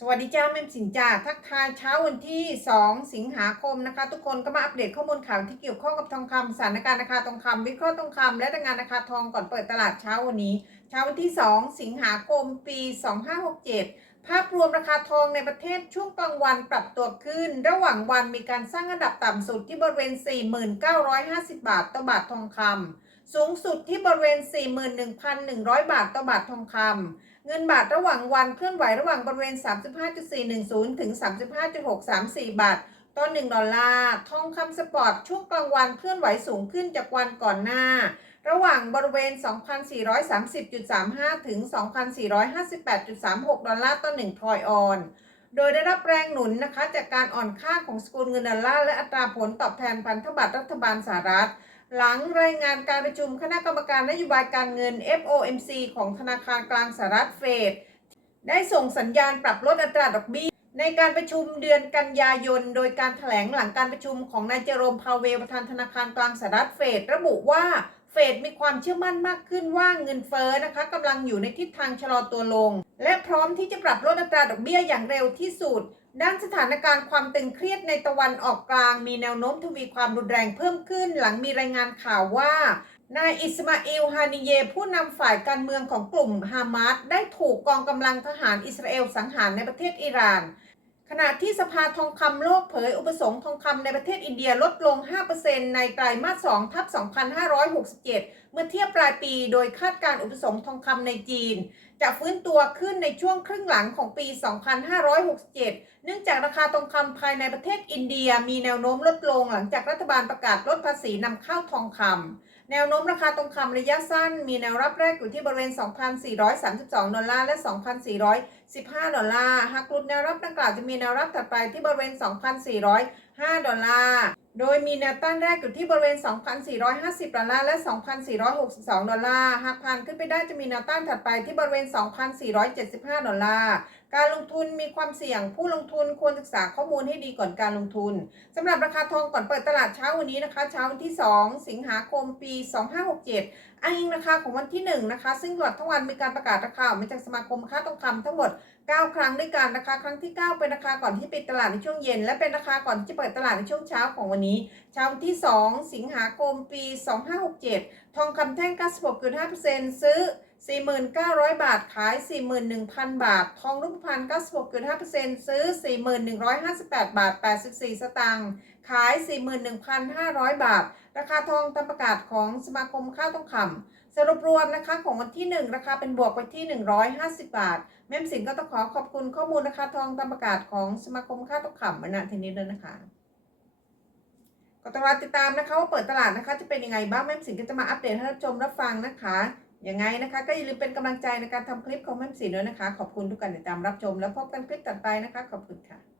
สวัสดีจ้าแม่สินจ่าทักทายเช้าวันที่ 2 สิงหาคมนะคะ ทุกคนก็มาอัปเดตข้อมูลข่าวที่เกี่ยวข้องกับทองคำสถานการณ์ราคาทองคำวิเคราะห์ทองคำและรายงานราคาทองก่อนเปิดตลาดเช้าวันนี้ เช้าวันที่ 2 สิงหาคม ปี 2567 ภาพรวมราคาทองในประเทศช่วงกลางวันปรับตัวขึ้น ระหว่างวันมีการสร้างอันดับต่ำสุดที่บริเวณ 4,950 บาทต่อบาททองคำสูงสุดที่บริเวณ 41,100 บาทต่อบาททองคำ เงินบาทระหว่างวันเคลื่อนไหวระหว่างบริเวณ 35.410 ถึง 35.634 บาท ต่อ 1 ดอลลาร์ ทองคำสปอร์ตช่วงกลางวันเคลื่อนไหวสูงขึ้นจากวันก่อนหน้า ระหว่างบริเวณ 2,430.35 ถึง 2,458.36 ดอลลาร์ต่อ 1 ทรอยออนโดยได้รับแรงหนุนนะคะจากการอ่อนค่าของสกุลเงินดอลลาร์และอัตราผลตอบแทนพันธบัตรรัฐบาลสหรัฐ หลังรายงานการประชุมคณะกรรมการนโยบายการเงิน FOMC ของธนาคารกลางสหรัฐเฟดได้ส่งสัญญาณปรับลดอัตราดอกเบี้ยในการประชุมเดือนกันยายน โดยการแถลงหลังการประชุมของนายเจอโรมพาเวลประธานธนาคารกลางสหรัฐเฟดระบุว่า เฟดมีความเชื่อมั่นมากขึ้นว่าเงินเฟ้อนะคะกำลังอยู่ในทิศทางชะลอตัวลง และพร้อมที่จะปรับลดอัตราดอกเบี้ยอย่างเร็วที่สุด ด้านสถานการณ์ความตึงเครียดในตะวันออกกลาง มีแนวโน้มทวีความรุนแรงเพิ่มขึ้น หลังมีรายงานข่าวว่านายอิสมาอิลฮานิเย ผู้นำฝ่ายการเมืองของกลุ่มฮามาสได้ถูกกองกำลังทหารอิสราเอลสังหารในประเทศอิหร่าน ขณะที่สภาทองคำโลกเผยอุปสงค์ทองคำในประเทศอินเดียลดลง 5%ในไตรมาส2ทับ 2567 เมื่อเทียบปลายปี โดยคาดการอุปสงค์ทองคำในจีน จะฟื้นตัวขึ้นในช่วงครึ่งหลังของปี 2567 เนื่องจากราคาทองคำภายในประเทศอินเดียมีแนวโน้มลดลงหลังจากรัฐบาลประกาศลดภาษีนำเข้าทองคำ แนวโน้มราคาทองคำระยะสั้น มีแนวรับแรกอยู่ที่บริเวณ 2,432 ดอลลาร์และ 2,415 ดอลลาร์ หากหลุดแนวรับดังกล่าวจะมีแนวรับถัดไปที่บริเวณ 2,405 ดอลลาร์ โดยมีแนวต้านแรกอยู่ที่บริเวณ 2,450 ดอลลาร์และ 2,462 ดอลลาร์ หากผ่านขึ้นไปได้จะมีแนวต้านถัดไปที่บริเวณ 2,475 ดอลลาร์ การลงทุนมีความเสี่ยง ผู้ลงทุนควรศึกษาข้อมูลให้ดีก่อนการลงทุน สำหรับราคาทองก่อนเปิดตลาดเช้าวันนี้นะคะ เช้าวันที่ 2 สิงหาคม ปี 2567อ้างอิงราคาของวันที่ 1 นะคะ ซึ่งตลอดทั้งวันมีการประกาศราคาออกมาจากสมาคมค้าทองคำทั้งหมด 9 ครั้งด้วยกันนะคะ ครั้งที่ 9 เป็นราคาก่อนที่ปิดตลาดในช่วงเย็น และเป็นราคาก่อนที่จะเปิดตลาดในช่วงเช้าของวันนี้ เช้าที่ 2 สิงหาคมปี 2567 ทองคำแท่ง 96.5%ซื้อ 4,900บาท ขาย 41,000 บาท ทองรูปพรรณ96.5%ซื้อ4,158 บาท 84 สตางค์ ขาย 41,500 บาท ราคาทองตามประกาศของสมาคมข้าวทองคำ สรุปรวมนะคะของวันที่ 1 ราคาเป็นบวกไปที่ 150 บาท แม่มสิงก็ต้องขอขอบคุณข้อมูลราคาทองตามประกาศของสมาคมข้าวทองคำมาณทีนี้ด้วยนะคะก็ต้องรอติดตามนะคะว่าเปิดตลาดนะคะ จะเป็นยังไงบ้างแม่มสิงก็จะมาอัปเดตให้รับชมรับฟังนะคะยังไงนะคะ ก็อย่าลืมเป็นกำลังใจในการทำคลิปของแม่มสิงด้วยนะคะ ขอบคุณทุกการติดตามรับชม แล้วพบกันคลิปต่อไปนะคะ ขอบคุณค่ะ